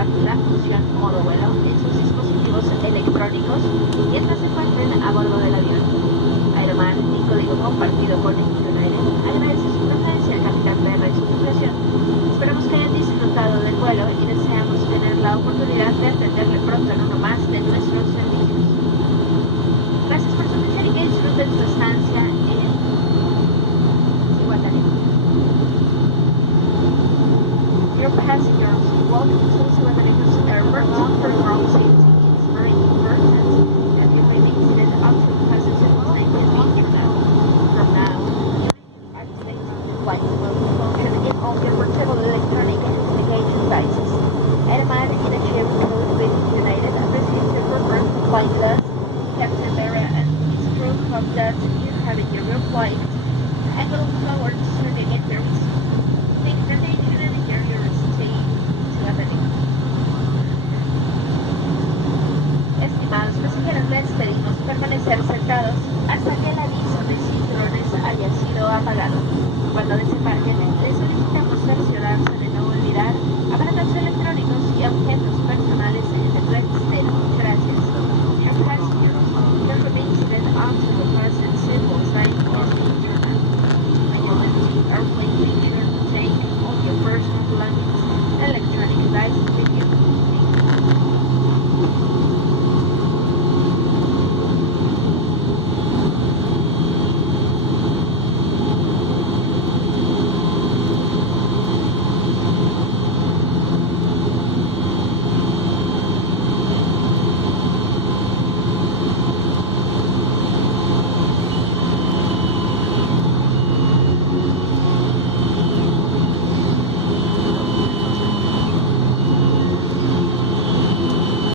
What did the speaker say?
activar la función modo vuelo en sus dispositivos electrónicos mientras se encuentren a bordo del avión. Aeroman, en código compartido con United, agradece su preferencia al capitán Berra y su tripulación. Esperamos que hayan disfrutado del vuelo y deseamos tener la oportunidad de atenderle pronto en uno más de nuestros servicios. Gracias por su atención y que disfruten su estancia en Cihuatanejo. Dear passengers, welcome to Cihuatanejo's airport for ground safety.